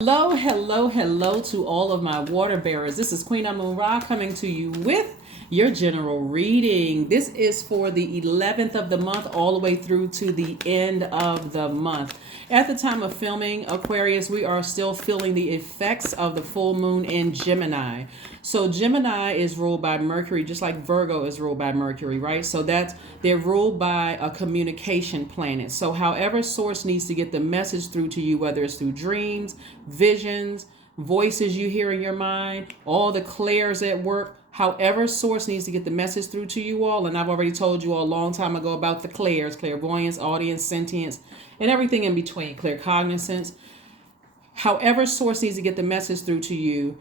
Hello, hello, hello to all of my water bearers. This is Queen Amun Ra coming to you with your general reading. This is for the 11th of the month all the way through to the end of the month. At the time of filming Aquarius, we are still feeling the effects of the full moon in Gemini. So Gemini is ruled by Mercury, just like Virgo is ruled by Mercury, right? So they're ruled by a communication planet. So however source needs to get the message through to you, whether it's through dreams, visions, voices you hear in your mind, all the clairs at work, however source needs to get the message through to you all. And I've already told you all a long time ago about the clairs: clairvoyance, audience, sentience, and everything in between, claircognizance. However source needs to get the message through to you,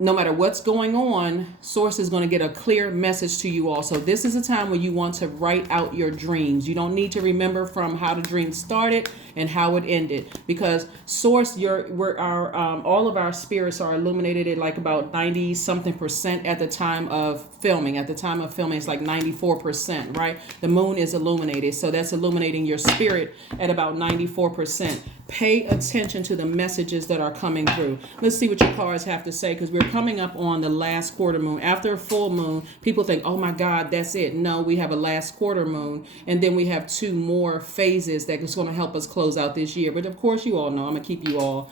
no matter what's going on, source is going to get a clear message to you all. So this is a time when you want to write out your dreams. You don't need to remember from how the dream started and how it ended, because source, all of our spirits are illuminated at like about 90 something percent at the time of filming. At the time of filming, it's like 94%, right? The moon is illuminated, so that's illuminating your spirit at about 94%. Pay attention to the messages that are coming through. Let's see what your cards have to say, because we're coming up on the last quarter moon. After a full moon, people think, oh my God, that's it. No, we have a last quarter moon, and then we have two more phases that is going to help us close out this year. But of course, you all know I'm gonna keep you all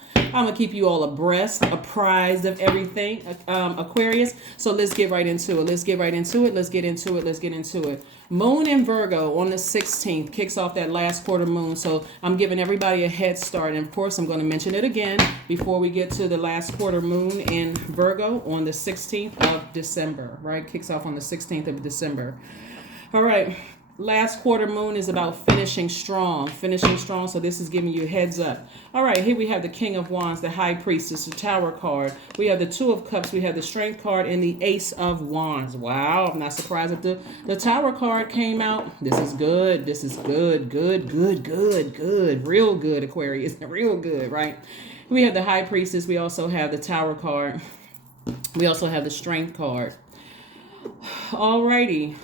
apprised of everything, Aquarius. So let's get right into it. Let's get into it. Moon in Virgo on the 16th kicks off that last quarter moon. So I'm giving everybody a head start. And of course, I'm going to mention it again before we get to the last quarter moon in Virgo on the 16th of December, right? Kicks off on the 16th of December. All right. Last quarter moon is about finishing strong. So this is giving you a heads up. All right, here we have the King of Wands, the High Priestess, the Tower card. We have the Two of Cups, we have the Strength card, and the Ace of Wands. Wow, I'm not surprised if the Tower card came out. This is good. Good. Real good, Aquarius. Real good, right? We have the High Priestess. We also have the Tower card. We also have the Strength card. Alrighty.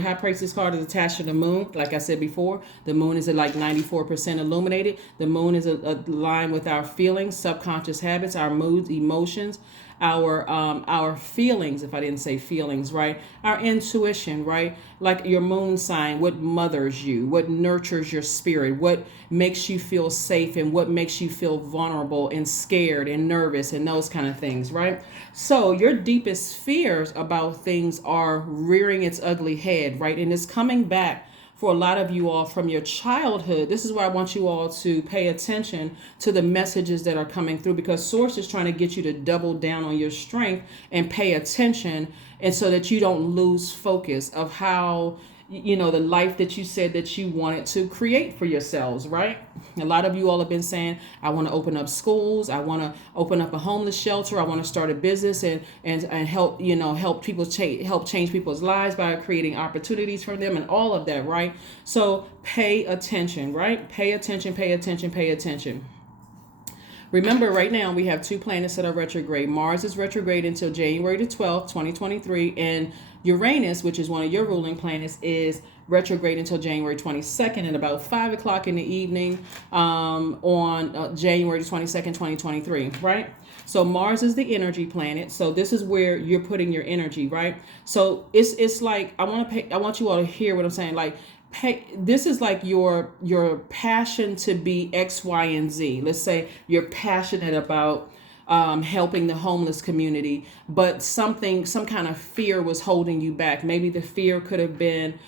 High Priestess card is attached to the moon. Like I said before, the moon is at like 94% illuminated. The moon is aligned with our feelings, subconscious habits, our moods, emotions, our feelings. If I didn't say feelings, right? Our intuition, right? Like your moon sign, what mothers you, what nurtures your spirit, what makes you feel safe, and what makes you feel vulnerable and scared and nervous and those kind of things, right? So your deepest fears about things are rearing its ugly head, right? And it's coming back for a lot of you all from your childhood. This is why I want you all to pay attention to the messages that are coming through, because source is trying to get you to double down on your strength and pay attention, and so that you don't lose focus of how, the life that you said that you wanted to create for yourselves, right? A lot of you all have been saying, I want to open up schools, I want to open up a homeless shelter, I want to start a business and help, help people help change people's lives by creating opportunities for them and all of that, right? So pay attention, right? Pay attention. Remember, right now we have two planets that are retrograde. Mars is retrograde until January the 12th, 2023, and Uranus, which is one of your ruling planets, is retrograde until January 22nd at about 5 o'clock in the evening on January 22nd, 2023, right? So Mars is the energy planet. So this is where you're putting your energy, right? So it's like, I want you all to hear what I'm saying. Like, this is like your passion to be X, Y, and Z. Let's say you're passionate about helping the homeless community, but some kind of fear was holding you back. Maybe the fear could have been,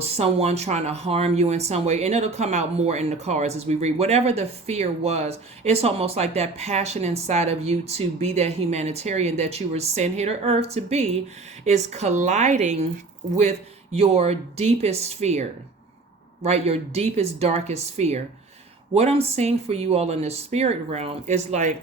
someone trying to harm you in some way. And it'll come out more in the cards as we read. Whatever the fear was, it's almost like that passion inside of you to be that humanitarian that you were sent here to earth to be is colliding with your deepest fear, right? Your deepest, darkest fear. What I'm seeing for you all in the spirit realm is like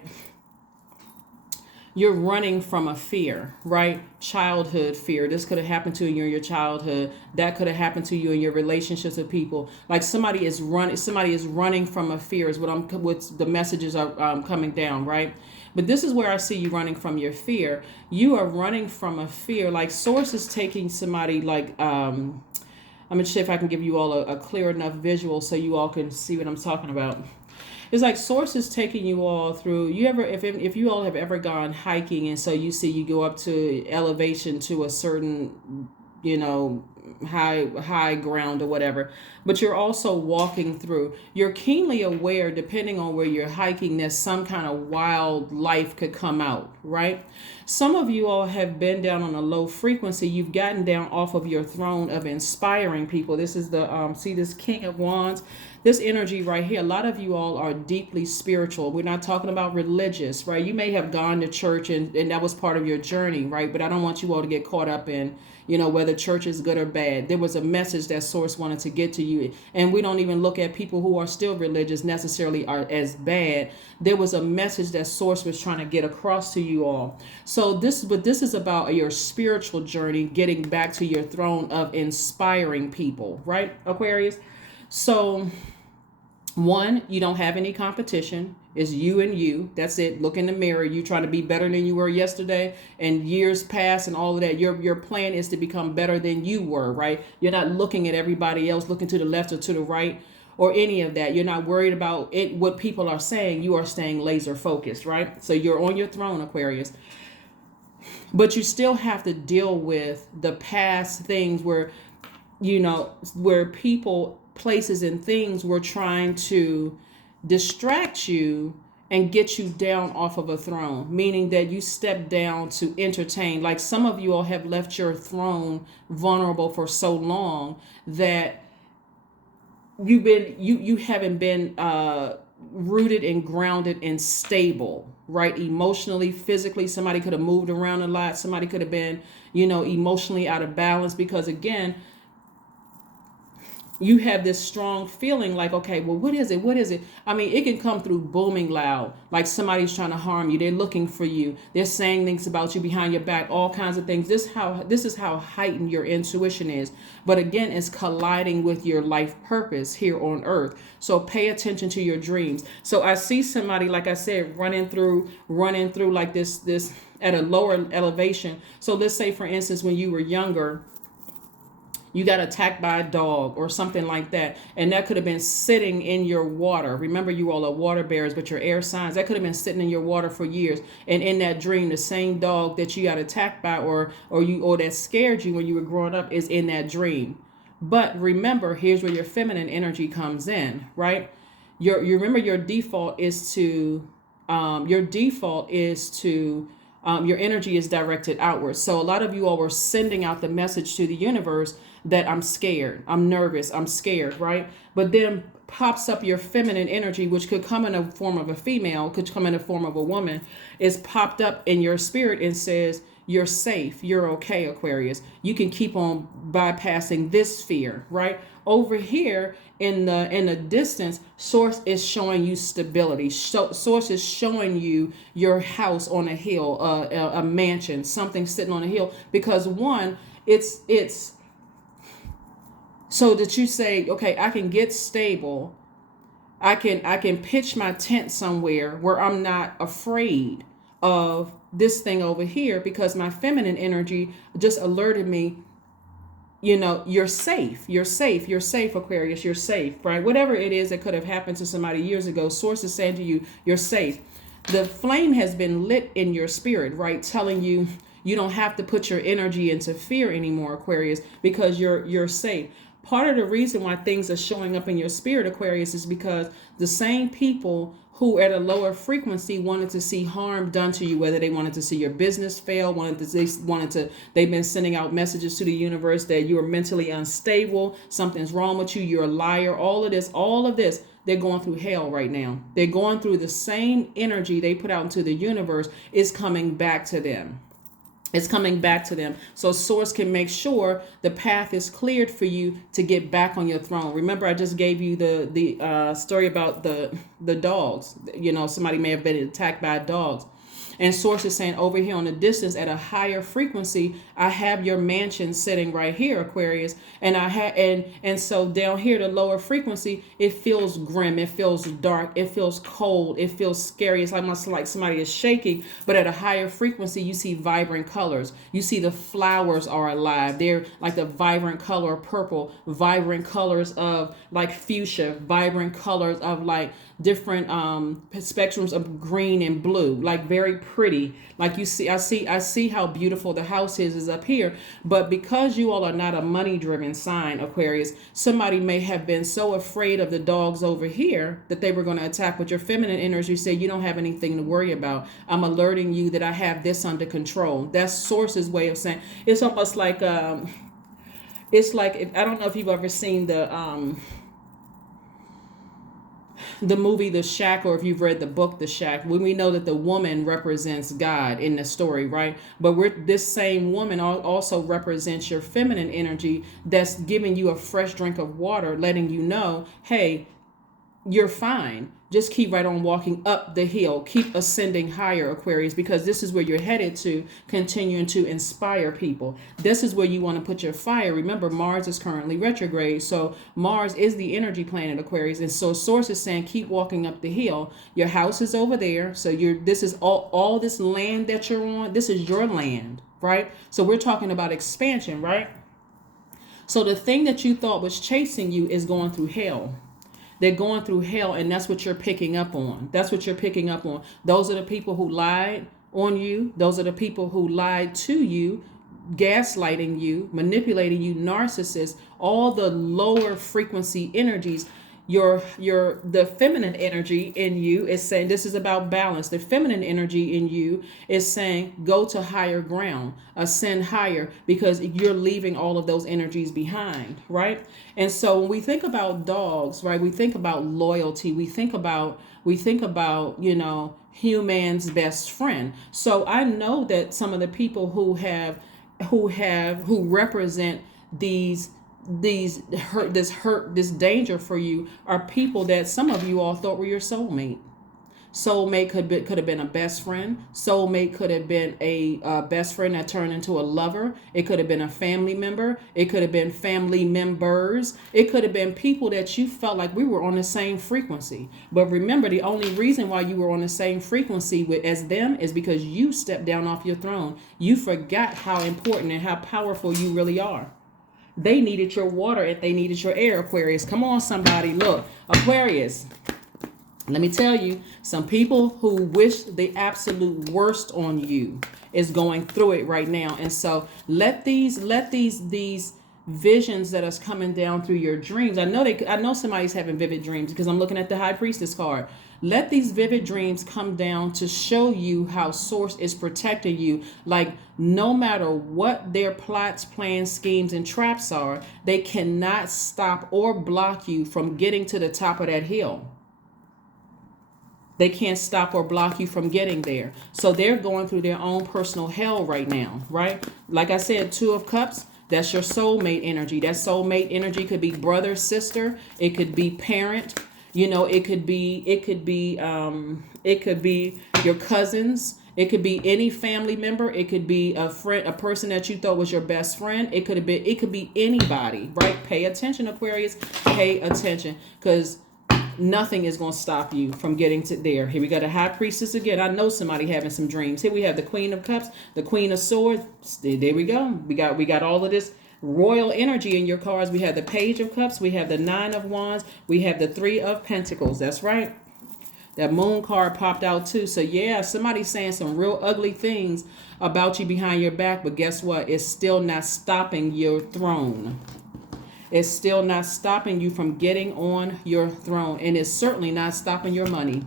you're running from a fear, right? Childhood fear. This could have happened to you in your childhood. That could have happened to you in your relationships with people. Like somebody is running from a fear is what the messages are coming down, right? But this is where I see you running from your fear. You are running from a fear. Like source is taking somebody like I'm gonna see if I can give you all a clear enough visual so you all can see what I'm talking about. It's like source is taking you all through. You ever, if you all have ever gone hiking, and so you see you go up to elevation to a certain, you know, high ground or whatever, but you're also walking through. You're keenly aware, depending on where you're hiking, that some kind of wildlife could come out, right? Some of you all have been down on a low frequency. You've gotten down off of your throne of inspiring people. This is the see this King of Wands, this energy right here. A lot of you all are deeply spiritual. We're not talking about religious, right? You may have gone to church and that was part of your journey, right? But I don't want you all to get caught up in, you know, whether church is good or bad. There was a message that source wanted to get to you. And we don't even look at people who are still religious necessarily are as bad. There was a message that source was trying to get across to you all. So this is about your spiritual journey, getting back to your throne of inspiring people, right, Aquarius? So one, you don't have any competition. It's you and you. That's it. Look in the mirror. You trying to be better than you were yesterday, and years pass and all of that. Your plan is to become better than you were, right? You're not looking at everybody else, looking to the left or to the right or any of that. You're not worried about it, what people are saying. You are staying laser focused, right? So you're on your throne, Aquarius. But you still have to deal with the past things where, you know, where people, places, and things were trying to distract you and get you down off of a throne, meaning that you step down to entertain. Like some of you all have left your throne vulnerable for so long that you haven't been rooted and grounded and stable, right? Emotionally, physically. Somebody could have moved around a lot. Somebody could have been, you know, emotionally out of balance, because again, you have this strong feeling like, okay, well, what is it? What is it? I mean, it can come through booming loud, like somebody's trying to harm you. They're looking for you. They're saying things about you behind your back, all kinds of things. This is how heightened your intuition is. But again, it's colliding with your life purpose here on earth. So pay attention to your dreams. So I see somebody, like I said, running through like this at a lower elevation. So let's say, for instance, when you were younger, you got attacked by a dog or something like that, and that could have been sitting in your water. Remember, you all are water bearers, but your air signs, that could have been sitting in your water for years. And in that dream, the same dog that you got attacked by or that scared you when you were growing up is in that dream. But remember, here's where your feminine energy comes in, right? You remember your default is to your energy is directed outward. So a lot of you all were sending out the message to the universe that I'm scared, I'm nervous, I'm scared, right? But then pops up your feminine energy, which could come in a form of a female, could come in a form of a woman, is popped up in your spirit and says, you're safe, you're okay, Aquarius. You can keep on bypassing this fear, right? Over here in the distance, source is showing you stability. Source is showing you your house on a hill, a mansion, something sitting on a hill. Because one, it's so that you say, okay, I can get stable. I can pitch my tent somewhere where I'm not afraid of this thing over here, because my feminine energy just alerted me, you know, you're safe, Aquarius, you're safe, right? Whatever it is that could have happened to somebody years ago, source is saying to you, you're safe. The flame has been lit in your spirit, right? Telling you, you don't have to put your energy into fear anymore, Aquarius, because you're safe. Part of the reason why things are showing up in your spirit, Aquarius, is because the same people who at a lower frequency wanted to see harm done to you, whether they wanted to see your business fail, they've been sending out messages to the universe that you are mentally unstable, something's wrong with you, you're a liar, all of this, they're going through hell right now. They're going through the same energy they put out into the universe is coming back to them. It's coming back to them. So source can make sure the path is cleared for you to get back on your throne. Remember, I just gave you the story about the dogs. You know, somebody may have been attacked by dogs. And source is saying over here on the distance at a higher frequency, I have your mansion sitting right here, Aquarius. And I have and so down here, the lower frequency, it feels grim, it feels dark, it feels cold, it feels scary. It's almost like somebody is shaking. But at a higher frequency, you see vibrant colors. You see the flowers are alive. They're like the vibrant color of purple, vibrant colors of like fuchsia, vibrant colors of like different spectrums of green and blue, like very pretty. Like you see, I see how beautiful the house is up here. But because you all are not a money driven sign, Aquarius, somebody may have been so afraid of the dogs over here that they were going to attack. With your feminine energy, say you don't have anything to worry about. I'm alerting you that I have this under control. That's source's way of saying it's almost like it's like I don't know if you've ever seen the movie The Shack, or if you've read the book The Shack. When we know that the woman represents God in the story, right? But this same woman also represents your feminine energy that's giving you a fresh drink of water, letting you know, hey, you're fine. Just keep right on walking up the hill. Keep ascending higher, Aquarius, because this is where you're headed to, continuing to inspire people. This is where you want to put your fire. Remember, Mars is currently retrograde. So Mars is the energy planet, Aquarius. And so source is saying, keep walking up the hill. Your house is over there. So this is all this land that you're on. This is your land, right? So we're talking about expansion, right? So the thing that you thought was chasing you is going through hell. They're going through hell, and that's what you're picking up on. That's what you're picking up on. Those are the people who lied on you. Those are the people who lied to you, gaslighting you, manipulating you, narcissists, all the lower frequency energies. The feminine energy in you is saying this is about balance. The feminine energy in you is saying go to higher ground, ascend higher, because you're leaving all of those energies behind, right? And so when we think about dogs, right, we think about loyalty. We think about human's best friend. So I know that some of the people who represent this danger for you are people that some of you all thought were your soulmate. Soulmate could have been a best friend. Soulmate could have been a best friend that turned into a lover. It could have been a family member. It could have been family members. It could have been people that you felt like we were on the same frequency. But remember, the only reason why you were on the same frequency as them is because you stepped down off your throne. You forgot how important and how powerful you really are. They needed your water and they needed your air, Aquarius. Come on, somebody. Look, Aquarius. Let me tell you, some people who wish the absolute worst on you is going through it right now. And so let these visions that is coming down through your dreams. I know somebody's having vivid dreams because I'm looking at the High Priestess card. Let these vivid dreams come down to show you how Source is protecting you. Like no matter what their plots, plans, schemes, and traps are, they cannot stop or block you from getting to the top of that hill. They can't stop or block you from getting there. So they're going through their own personal hell right now, right? Like I said, Two of Cups, that's your soulmate energy. That soulmate energy could be brother, sister. It could be parent. It could be your cousins. It could be any family member. It could be a friend, a person that you thought was your best friend. It could be anybody, right? Pay attention, Aquarius. Pay attention, because nothing is going to stop you from getting to there. Here we got a High Priestess again. I know somebody having some dreams. Here we have the Queen of Cups, the Queen of Swords. There we go. We got all of this royal energy in your cards. We have the Page of Cups. We have the Nine of Wands. We have the Three of Pentacles. That's right. That Moon card popped out too. So yeah, somebody's saying some real ugly things about you behind your back. But guess what? It's still not stopping your throne. It's still not stopping you from getting on your throne. And it's certainly not stopping your money.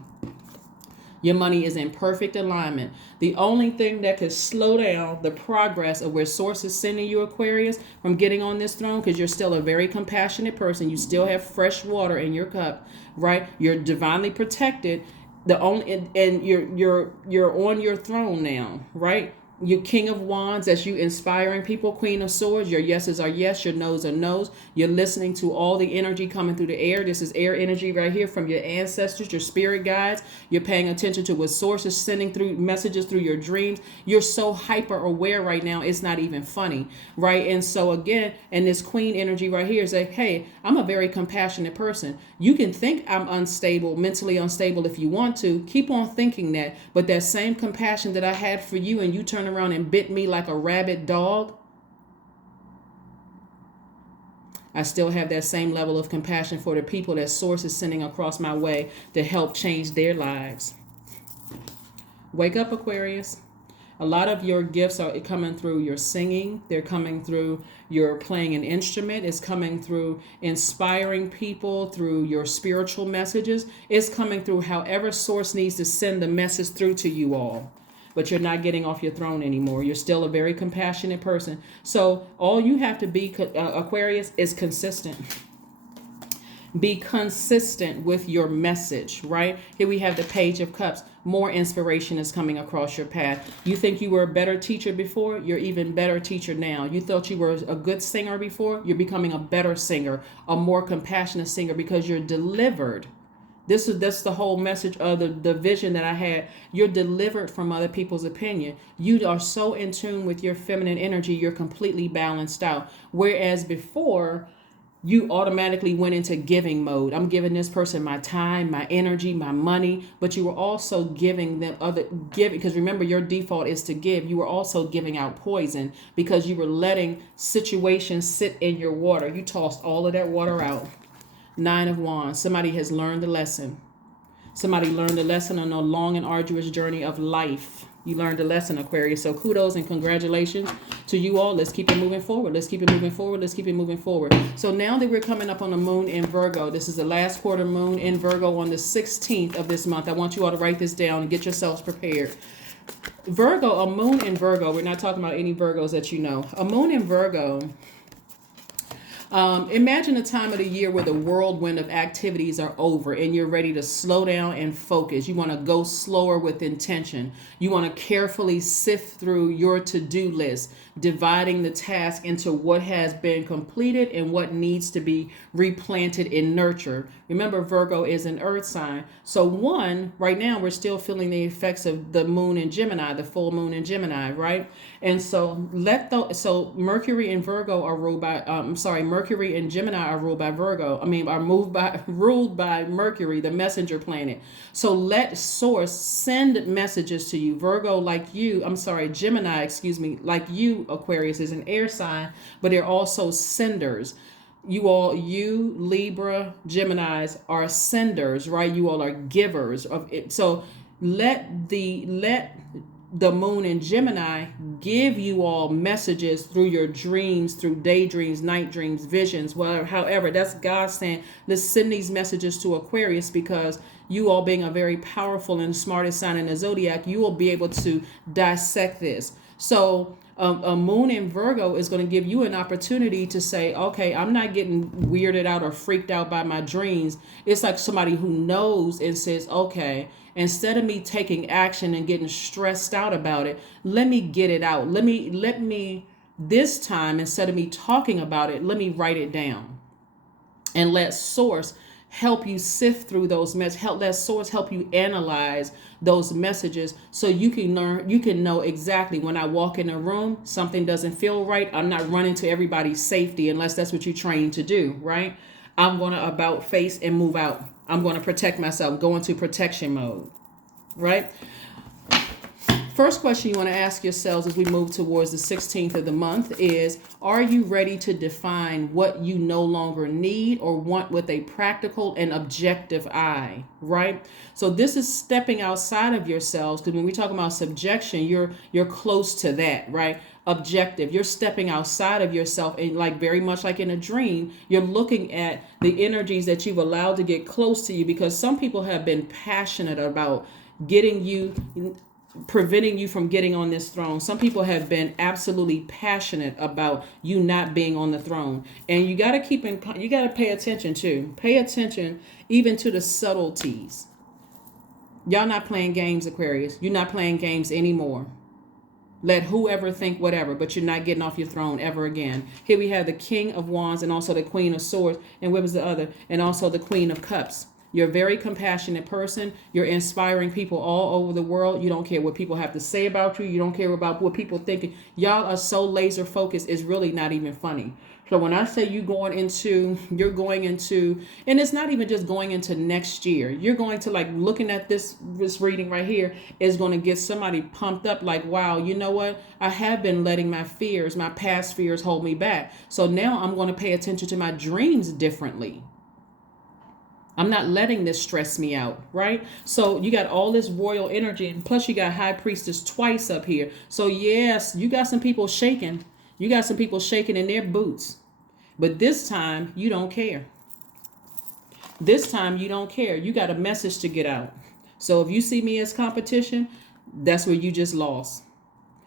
Your money is in perfect alignment. The only thing that could slow down the progress of where Source is sending you, Aquarius, from getting on this throne, because you're still a very compassionate person. You still have fresh water in your cup, right? You're divinely protected. And you're on your throne now, right? You King of Wands, that's you inspiring people. Queen of Swords, your yeses are yes, your nos are nos. You're listening to all the energy coming through the air. This is air energy right here from your ancestors, your spirit guides. You're paying attention to what source is sending through messages through your dreams. You're so hyper aware right now, it's not even funny, right? And so again, and this queen energy right here is like, hey, I'm a very compassionate person. You can think I'm unstable, mentally unstable if you want to. Keep on thinking that. But that same compassion that I had for you and you turn around and bit me like a rabid dog, I still have that same level of compassion for the people that source is sending across my way to help change their lives. Wake up, Aquarius. A lot of your gifts are coming through your singing. They're coming through your playing an instrument. It's coming through inspiring people through your spiritual messages. It's coming through however source needs to send the message through to you all. But you're not getting off your throne anymore. You're still a very compassionate person. So all you have to be, Aquarius, is consistent. Be consistent with your message, right? Here we have the Page of Cups. More inspiration is coming across your path. You think you were a better teacher before? You're even better teacher now. You thought you were a good singer before? You're becoming a better singer, a more compassionate singer because you're delivered. That's the whole message of the vision that I had. You're delivered from other people's opinion. You are so in tune with your feminine energy, you're completely balanced out. Whereas before, you automatically went into giving mode. I'm giving this person my time, my energy, my money, but you were also giving them because remember your default is to give. You were also giving out poison because you were letting situations sit in your water. You tossed all of that water out. Nine of Wands. Somebody has learned the lesson. Somebody learned the lesson on a long and arduous journey of life. You learned a lesson, Aquarius. So kudos and congratulations to you all. Let's keep it moving forward. Let's keep it moving forward. Let's keep it moving forward. So now that we're coming up on the moon in Virgo, this is the last quarter moon in Virgo on the 16th of this month. I want you all to write this down and get yourselves prepared. Virgo, a moon in Virgo. We're not talking about any Virgos that you know. A moon in Virgo. Imagine a time of the year where the whirlwind of activities are over and you're ready to slow down and focus. You want to go slower with intention. You want to carefully sift through your to-do list, dividing the task into what has been completed and what needs to be replanted and nurtured. Remember, Virgo is an earth sign. So right now we're still feeling the effects of the moon in Gemini, the full moon in Gemini, right? And so Mercury and Virgo are ruled by, Mercury and Gemini are ruled by Virgo. Ruled by Mercury, the messenger planet. So let source send messages to you. Gemini, like you, Aquarius, is an air sign, but they're also senders. You Libra, Geminis are senders, right? You all are givers of it. So let the moon in Gemini give you all messages through your dreams, through daydreams, night dreams, visions, whatever. However, that's God saying, let's send these messages to Aquarius because you all being a very powerful and smartest sign in the zodiac, you will be able to dissect this. So a moon in Virgo is going to give you an opportunity to say, okay, I'm not getting weirded out or freaked out by my dreams. It's like somebody who knows and says, okay, instead of me taking action and getting stressed out about it, let me get it out. Let me this time, instead of me talking about it, let me write it down and let source help you sift through those messages. Let source help you analyze those messages so you can know exactly when I walk in a room, something doesn't feel right. I'm not running to everybody's safety unless that's what you're trained to do, right? I'm going to about face and move out. I'm going to protect myself, go into protection mode, right? First question you want to ask yourselves as we move towards the 16th of the month is, are you ready to define what you no longer need or want with a practical and objective eye, right? So this is stepping outside of yourselves, because when we talk about subjection, you're close to that, right? Objective, you're stepping outside of yourself, and like very much like in a dream, you're looking at the energies that you've allowed to get close to you, because some people have been passionate about preventing you from getting on this throne. Some people have been absolutely passionate about you not being on the throne, and you got to pay attention even to the subtleties. Y'all not playing games, Aquarius. You're not playing games anymore. Let whoever think whatever, but you're not getting off your throne ever again. Here we have the King of Wands and also the Queen of Swords. And what was the other? And also the Queen of Cups. You're a very compassionate person. You're inspiring people all over the world. You don't care what people have to say about you. You don't care about what people think. Y'all are so laser focused. It's really not even funny. So when I say you're going into, and it's not even just going into next year. You're going to, like, looking at this reading right here is going to get somebody pumped up like, wow, you know what? I have been letting my past fears hold me back. So now I'm going to pay attention to my dreams differently. I'm not letting this stress me out, right? So you got all this royal energy, and plus you got High Priestess twice up here. So yes, you got some people shaking. You got some people shaking in their boots. But this time, you don't care. This time, you don't care. You got a message to get out. So if you see me as competition, that's where you just lost.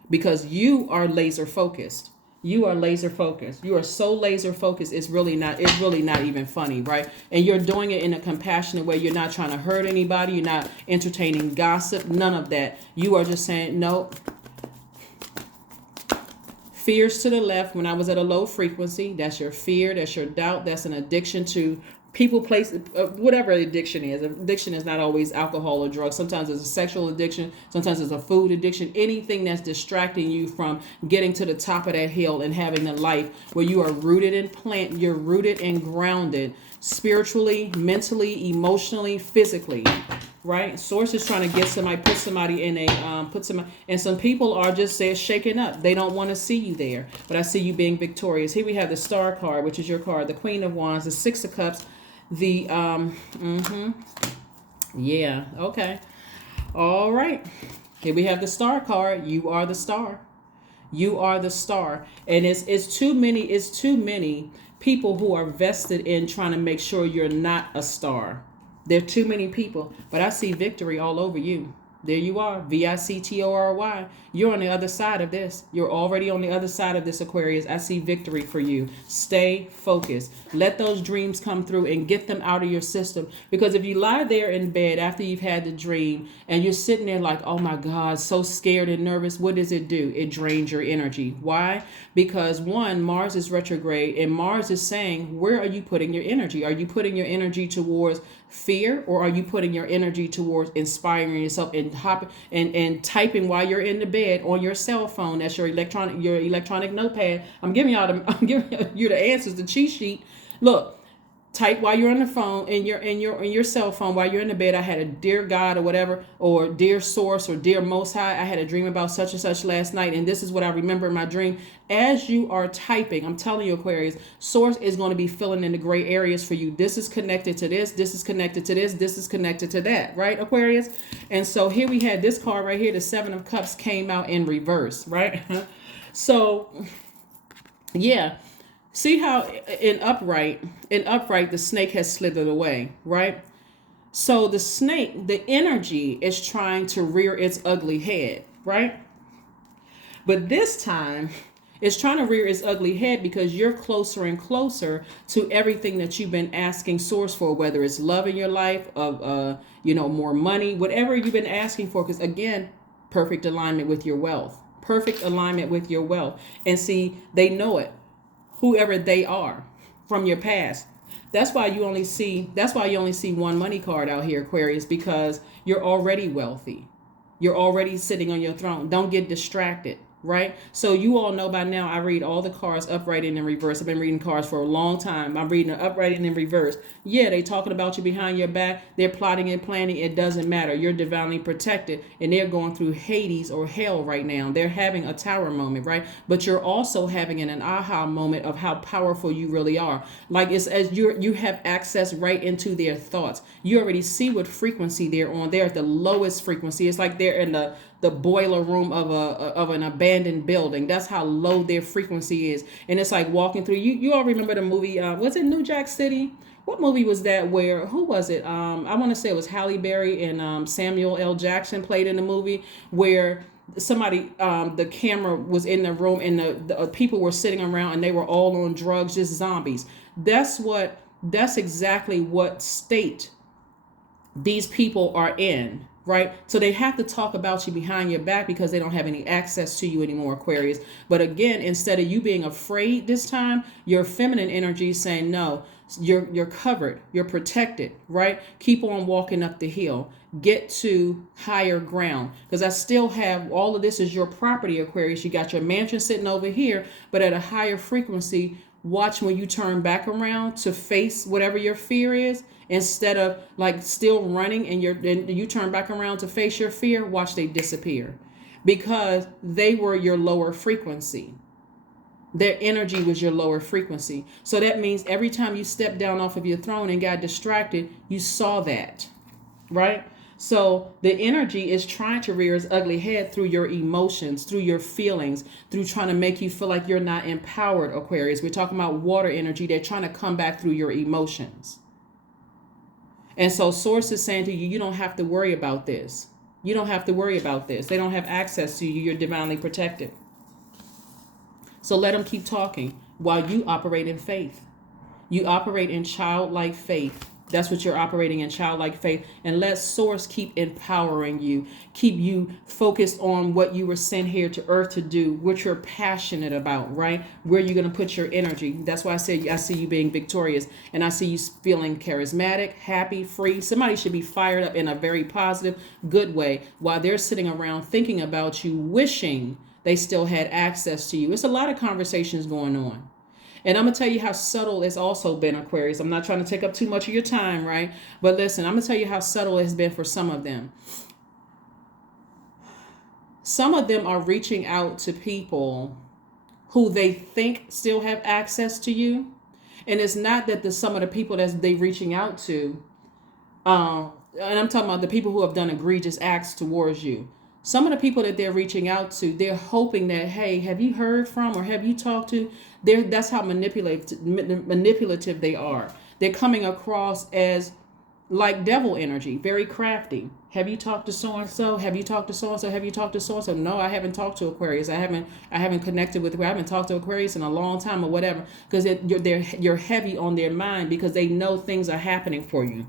Because you are laser focused. You are laser focused. You are so laser focused. It's really not even funny, right? And you're doing it in a compassionate way. You're not trying to hurt anybody. You're not entertaining gossip. None of that. You are just saying, no. Fears to the left. When I was at a low frequency, that's your fear. That's your doubt. That's an addiction to people, places, whatever addiction is. Addiction is not always alcohol or drugs. Sometimes it's a sexual addiction. Sometimes it's a food addiction. Anything that's distracting you from getting to the top of that hill and having a life where you are rooted and you're rooted and grounded spiritually, mentally, emotionally, physically. Right? Source is trying to get somebody, put somebody in a, and some people are just shaken up. They don't want to see you there. But I see you being victorious. Here we have the Star card, which is your card, the Queen of Wands, the Six of Cups, the, yeah, okay. All right. Here we have the Star card. You are the star. You are the star. And it's too many people who are vested in trying to make sure you're not a star. There are too many people, but I see victory all over you. There you are, Victory. You're on the other side of this. You're already on the other side of this, Aquarius. I see victory for you. Stay focused. Let those dreams come through and get them out of your system. Because if you lie there in bed after you've had the dream and you're sitting there like, oh my God, so scared and nervous, what does it do? It drains your energy. Why? Because one, Mars is retrograde, and Mars is saying, where are you putting your energy? Are you putting your energy towards fear, or are you putting your energy towards inspiring yourself and typing while you're in the bed on your cell phone? That's your electronic notepad. I'm giving you the answers, the cheat sheet. Look, type while you're on the phone in your cell phone while you're in the bed. I had a dear God or whatever, or dear source, or dear Most High. I had a dream about such and such last night, and this is what I remember in my dream. As you are typing, I'm telling you, Aquarius, source is going to be filling in the gray areas for you. This is connected to this. This is connected to this. This is connected to that, right, Aquarius? And so here we had this card right here. The Seven of Cups came out in reverse, right? So, yeah. See how in upright, the snake has slithered away, right? So the snake, the energy is trying to rear its ugly head, right? But this time, it's trying to rear its ugly head because you're closer and closer to everything that you've been asking source for, whether it's love in your life, of more money, whatever you've been asking for. Because again, perfect alignment with your wealth, perfect alignment with your wealth. And see, they know it. Whoever they are from your past. That's why you only see one money card out here, Aquarius, because you're already wealthy. You're already sitting on your throne. Don't get distracted, right? So you all know by now I read all the cards upright and in reverse. I've been reading cards for a long time. I'm reading it upright and in reverse. Yeah, they talking about you behind your back. They're plotting and planning. It doesn't matter. You're divinely protected, and they're going through Hades or hell right now. They're having a tower moment, right? But you're also having an aha moment of how powerful you really are. Like it's as you have access right into their thoughts. You already see what frequency they're on. They're at the lowest frequency. It's like they're in the boiler room of an abandoned building. That's how low their frequency is. And it's like walking through. You all remember the movie? Was it New Jack City? What movie was that? Who was it? I want to say it was Halle Berry and Samuel L. Jackson played in the movie, where somebody, the camera was in the room and the people were sitting around and they were all on drugs, just zombies. That's exactly what state these people are in. right? So they have to talk about you behind your back because they don't have any access to you anymore, Aquarius. But again, instead of you being afraid this time, your feminine energy is saying, no, you're covered, you're protected, right? Keep on walking up the hill. Get to higher ground, because I still have all of this is your property, Aquarius. You got your mansion sitting over here, but at a higher frequency. Watch when you turn back around to face whatever your fear is, instead of like still running and you turn back around to face your fear. Watch they disappear, because they were your lower frequency. Their energy was your lower frequency. So that means every time you stepped down off of your throne and got distracted, you saw that, right? So the energy is trying to rear its ugly head through your emotions, through your feelings, through trying to make you feel like you're not empowered, Aquarius. We're talking about water energy. They're trying to come back through your emotions. And so Source is saying to you, you don't have to worry about this. You don't have to worry about this. They don't have access to you. You're divinely protected. So let them keep talking while you operate in faith. You operate in childlike faith. That's what you're operating in, childlike faith. And let Source keep empowering you. Keep you focused on what you were sent here to earth to do, what you're passionate about, right? Where you're going to put your energy. That's why I say I see you being victorious. And I see you feeling charismatic, happy, free. Somebody should be fired up in a very positive, good way while they're sitting around thinking about you, wishing they still had access to you. It's a lot of conversations going on. And I'm going to tell you how subtle it's also been, Aquarius. I'm not trying to take up too much of your time, right? But listen, I'm going to tell you how subtle it's been for some of them. Some of them are reaching out to people who they think still have access to you. And it's not that some of the people that they're reaching out to, and I'm talking about the people who have done egregious acts towards you. Some of the people that they're reaching out to, they're hoping that, hey, have you heard from or have you talked to? That's how manipulative they are. They're coming across as like devil energy, very crafty. Have you talked to so-and-so? Have you talked to so-and-so? Have you talked to so-and-so? No, I haven't talked to Aquarius. I haven't connected with, I haven't talked to Aquarius in a long time or whatever, because you're heavy on their mind because they know things are happening for you.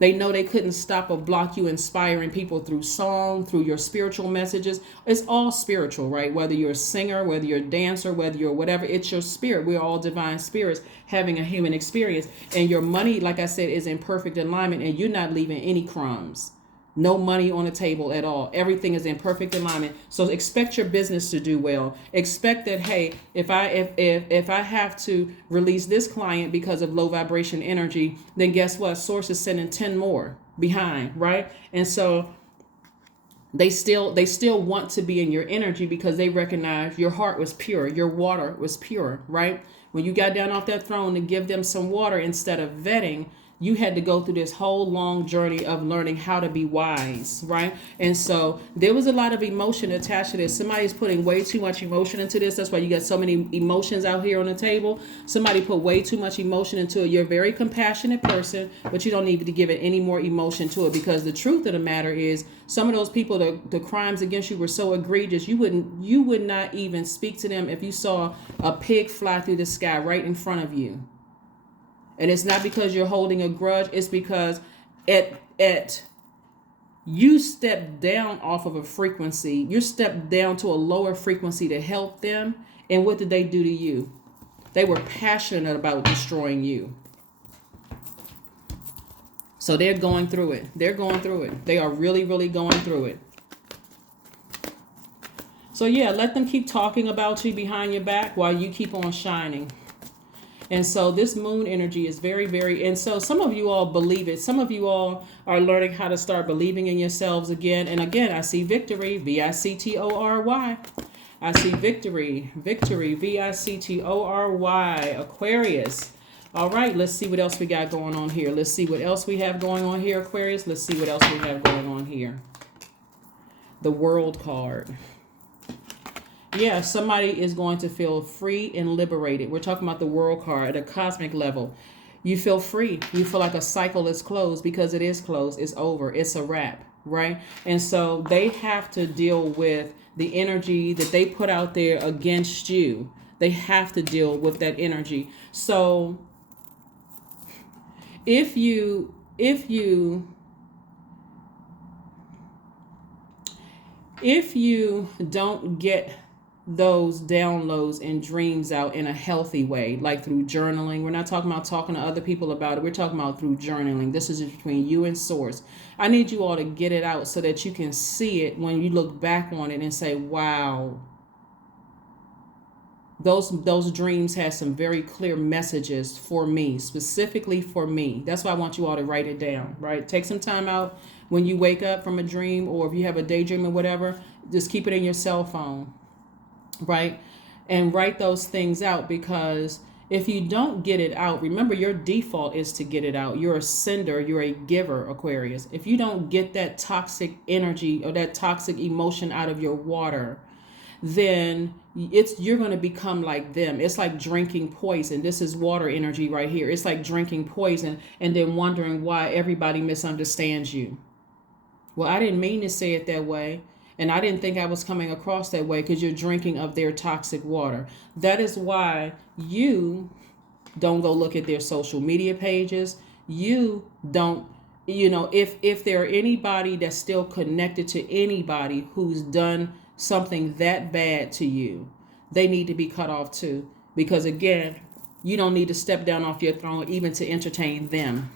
They know they couldn't stop or block you inspiring people through song, through your spiritual messages. It's all spiritual, right? Whether you're a singer, whether you're a dancer, whether you're whatever, it's your spirit. We're all divine spirits having a human experience. And your money, like I said, is in perfect alignment, and you're not leaving any crumbs. No money on the table at all. Everything is in perfect alignment. So expect your business to do well. Expect that, hey, if I have to release this client because of low vibration energy, then guess what? Source is sending 10 more behind, right? And so they still want to be in your energy because they recognize your heart was pure, your water was pure, right? When you got down off that throne to give them some water instead of vetting, you had to go through this whole long journey of learning how to be wise, right? And so there was a lot of emotion attached to this. Somebody's putting way too much emotion into this. That's why you got so many emotions out here on the table. Somebody put way too much emotion into it. You're a very compassionate person, but you don't need to give it any more emotion to it, because the truth of the matter is some of those people, the crimes against you were so egregious, you would not even speak to them if you saw a pig fly through the sky right in front of you. And it's not because you're holding a grudge. It's because you stepped down off of a frequency. You stepped down to a lower frequency to help them. And what did they do to you? They were passionate about destroying you. So they're going through it. They're going through it. They are really, really going through it. So yeah, let them keep talking about you behind your back while you keep on shining. And so this moon energy is very, very, and so some of you all believe it. Some of you all are learning how to start believing in yourselves again. And again, I see victory, Victory. I see victory, Victory, Aquarius. All right, let's see what else we got going on here. Let's see what else we have going on here, Aquarius. Let's see what else we have going on here. The World card. Yeah, somebody is going to feel free and liberated. We're talking about the World card at a cosmic level. You feel free. You feel like a cycle is closed, because it is closed. It's over. It's a wrap, right? And so they have to deal with the energy that they put out there against you. They have to deal with that energy. So if you If you don't get those downloads and dreams out in a healthy way, like through journaling, we're not talking about talking to other people about it. We're talking about through journaling. This is between you and source. I need you all to get it out so that you can see it when you look back on it and say, wow, those dreams had some very clear messages for me, specifically for me. That's why I want you all to write it down, right? Take some time out when you wake up from a dream, or if you have a daydream or whatever, just keep it in your cell phone, right? And write those things out, because if you don't get it out, remember your default is to get it out. You're a sender, you're a giver, Aquarius. If you don't get that toxic energy or that toxic emotion out of your water, then you're going to become like them. It's like drinking poison. This is water energy right here. It's like drinking poison and then wondering why everybody misunderstands you. Well, I didn't mean to say it that way, and I didn't think I was coming across that way, because you're drinking of their toxic water. That is why you don't go look at their social media pages. You don't, if there are anybody that's still connected to anybody who's done something that bad to you, they need to be cut off too. Because again, you don't need to step down off your throne even to entertain them.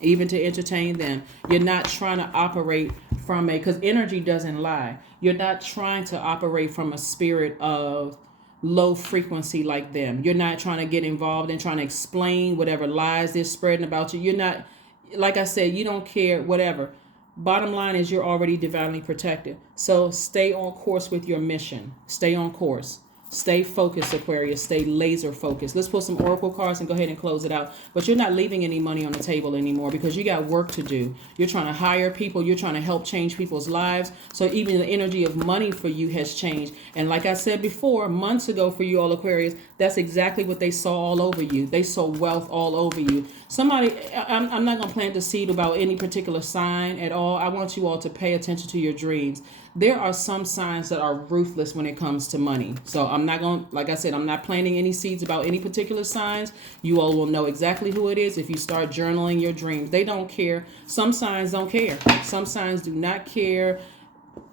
Even to entertain them. You're not trying to operate from because energy doesn't lie. You're not trying to operate from a spirit of low frequency like them. You're not trying to get involved in trying to explain whatever lies they're spreading about you. You're not, like I said, you don't care, whatever. Bottom line is you're already divinely protected. So stay on course with your mission. Stay on course. Stay focused, Aquarius. Stay laser focused. Let's pull some oracle cards and go ahead and close it out. But you're not leaving any money on the table anymore, because you got work to do. You're trying to hire people. You're trying to help change people's lives. So even the energy of money for you has changed. And like I said before, months ago for you all Aquarius, that's exactly what they saw all over you. They saw wealth all over you. Somebody, I'm not going to plant the seed about any particular sign at all. I want you all to pay attention to your dreams. There are some signs that are ruthless when it comes to money. So I'm not going, like I said, I'm not planting any seeds about any particular signs. You all will know exactly who it is if you start journaling your dreams. They don't care. Some signs don't care. Some signs do not care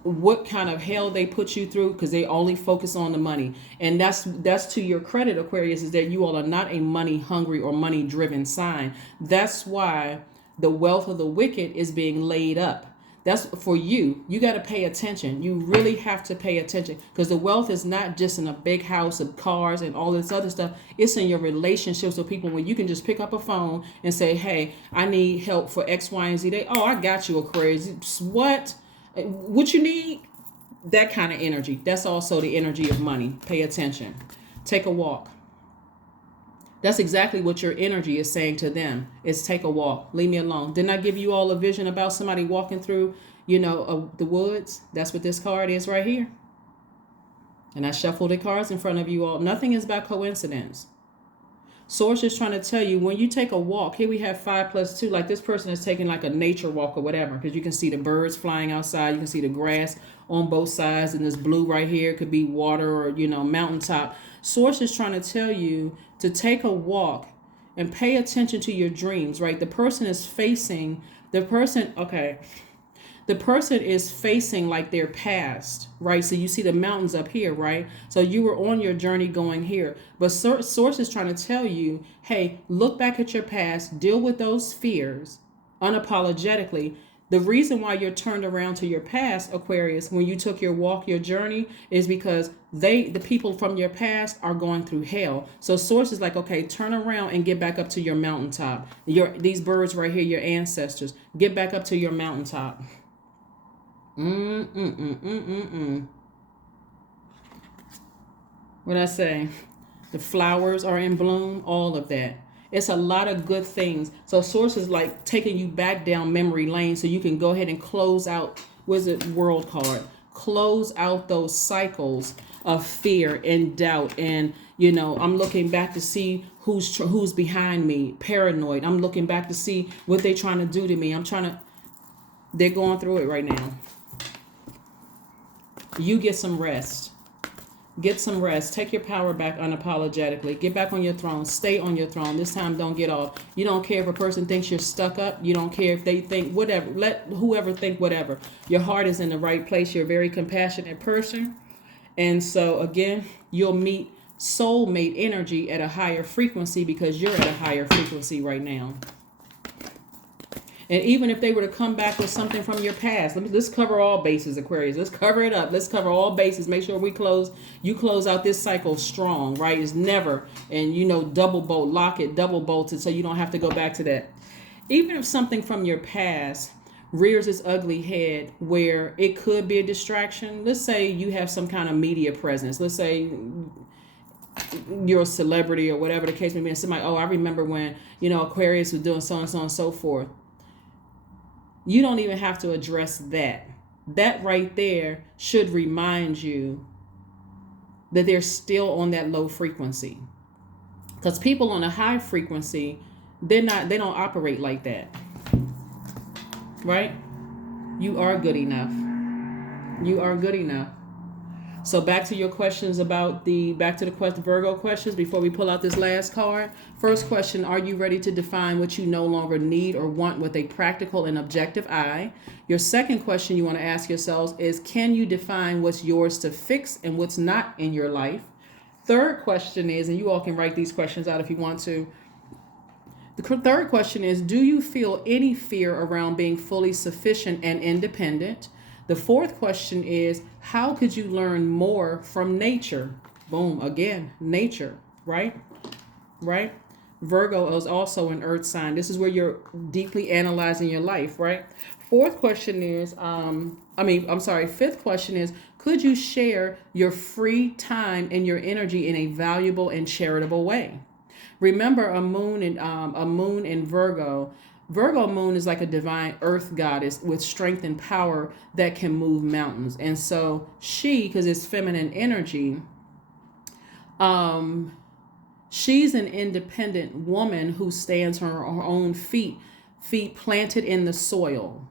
what kind of hell they put you through, because they only focus on the money. And that's to your credit, Aquarius, is that you all are not a money hungry or money driven sign. That's why the wealth of the wicked is being laid up. That's for you. You got to pay attention. You really have to pay attention, because the wealth is not just in a big house of cars and all this other stuff. It's in your relationships with people, when you can just pick up a phone and say, hey, I need help for X, Y, and Z. Oh, I got you, Aquarius. What you need? That kind of energy. That's also the energy of money. Pay attention. Take a walk. That's exactly what your energy is saying to them, is take a walk. Leave me alone. Didn't I give you all a vision about somebody walking through, the woods? That's what this card is right here. And I shuffled the cards in front of you all. Nothing is by coincidence. Source is trying to tell you, when you take a walk, here we have 5 + 2, like this person is taking like a nature walk or whatever, because you can see the birds flying outside. You can see the grass on both sides, and this blue right here could be water or, mountaintop. Source is trying to tell you to take a walk and pay attention to your dreams, right? The person is facing like their past, right? So you see the mountains up here, right? So you were on your journey going here. But Source is trying to tell you, hey, look back at your past, deal with those fears unapologetically. The reason why you're turned around to your past, Aquarius, when you took your walk, your journey, is because the people from your past are going through hell. So Source is like, okay, turn around and get back up to your mountaintop. These birds right here, your ancestors, get back up to your mountaintop. What I say? The flowers are in bloom, all of that. It's a lot of good things. So Source is like taking you back down memory lane so you can go ahead and close out, World card. Close out those cycles of fear and doubt. And, I'm looking back to see who's behind me. Paranoid. I'm looking back to see what they're trying to do to me. They're going through it right now. You get some rest. Get some rest. Take your power back unapologetically. Get back on your throne. Stay on your throne. This time, don't get off. You don't care if a person thinks you're stuck up. You don't care if they think whatever. Let whoever think whatever. Your heart is in the right place. You're a very compassionate person. And so, again, you'll meet soulmate energy at a higher frequency because you're at a higher frequency right now. And even if they were to come back with something from your past, let's cover all bases, Aquarius. Let's cover it up. Let's cover all bases. Make sure you close out this cycle strong, right? It's never, and double bolt, lock it, double bolted, so you don't have to go back to that. Even if something from your past rears its ugly head where it could be a distraction, let's say you have some kind of media presence. Let's say you're a celebrity or whatever the case may be, and somebody, I remember when, Aquarius was doing so and so and so forth. You don't even have to address that. That right there should remind you that they're still on that low frequency. Because people on a high frequency, they don't operate like that. Right? You are good enough. You are good enough. So back to your questions back to the Virgo questions before we pull out this last card. First question, are you ready to define what you no longer need or want with a practical and objective eye? Your second question you want to ask yourselves is, can you define what's yours to fix and what's not in your life? Third question is, and you all can write these questions out if you want to. The third question is, do you feel any fear around being fully sufficient and independent? The fourth question is, how could you learn more from nature? Boom, again, nature, right? Right? Virgo is also an earth sign. This is where you're deeply analyzing your life, right? Fifth question is, could you share your free time and your energy in a valuable and charitable way? Remember, a moon in Virgo. Virgo moon is like a divine earth goddess with strength and power that can move mountains. And so she, because it's feminine energy, she's an independent woman who stands on her own feet planted in the soil,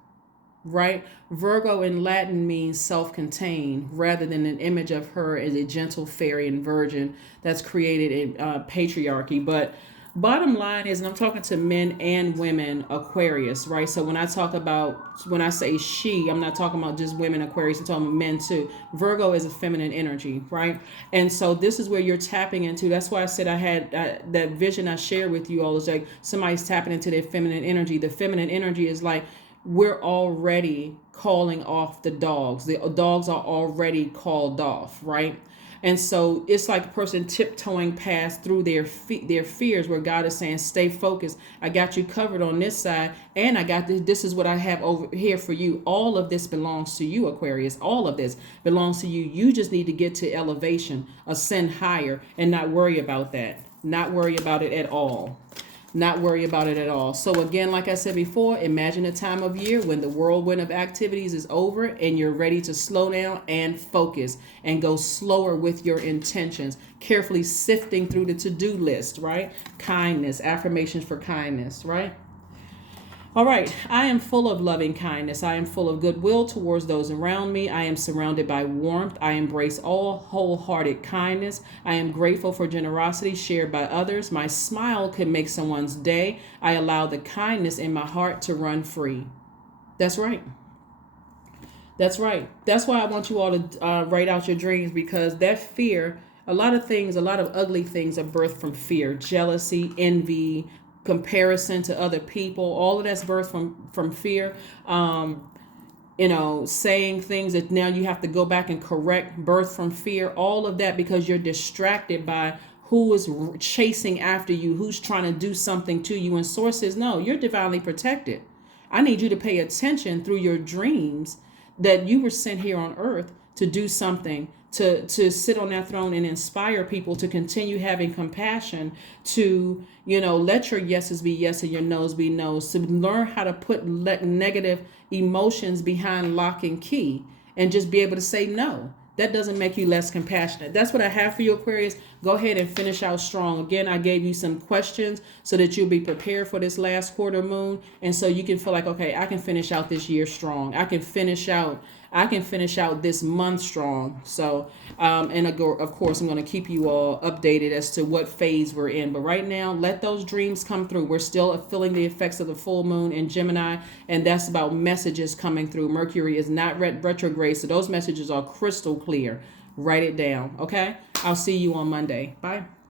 right? Virgo in Latin means self-contained rather than an image of her as a gentle fairy and virgin that's created in patriarchy. But bottom line is, and I'm talking to men and women Aquarius, right? So when I say she, I'm not talking about just women Aquarius, I'm talking about men too. Virgo is a feminine energy, right? And so this is where you're tapping into. That's why I said I had that vision I shared with you all is like somebody's tapping into their feminine energy. The feminine energy is like, we're already calling off the dogs. The dogs are already called off, right? And so it's like a person tiptoeing past through their fears, where God is saying, stay focused. I got you covered on this side, and I got this. This is what I have over here for you. All of this belongs to you, Aquarius. All of this belongs to you. You just need to get to elevation, ascend higher, and not worry about that. Not worry about it at all. Not worry about it at all. So again, like I said before, imagine a time of year when the whirlwind of activities is over and you're ready to slow down and focus and go slower with your intentions, carefully sifting through the to-do list, right? Kindness, affirmations for kindness, right? All right, I am full of loving kindness. I am full of goodwill towards those around me. I am surrounded by warmth. I embrace all wholehearted kindness. I am grateful for generosity shared by others. My smile can make someone's day. I allow the kindness in my heart to run free. That's right. That's right. That's why I want you all to write out your dreams, because that fear, a lot of ugly things are birthed from fear, jealousy, envy, comparison to other people. All of that's birthed from fear. Saying things that now you have to go back and correct, birth from fear. All of that because you're distracted by who is chasing after you, who's trying to do something to you. And source says, no, you're divinely protected. I need you to pay attention through your dreams that you were sent here on earth to do something, to sit on that throne and inspire people to continue having compassion, to, let your yeses be yes and your noes be noes, to learn how to put negative emotions behind lock and key and just be able to say no. That doesn't make you less compassionate. That's what I have for you, Aquarius. Go ahead and finish out strong. Again, I gave you some questions so that you'll be prepared for this last quarter moon. And so you can feel like, okay, I can finish out this year strong. I can finish out I can finish out this month strong. So, and of course, I'm going to keep you all updated as to what phase we're in. But right now, let those dreams come through. We're still feeling the effects of the full moon in Gemini, and that's about messages coming through. Mercury is not retrograde, so those messages are crystal clear. Write it down, okay? I'll see you on Monday. Bye.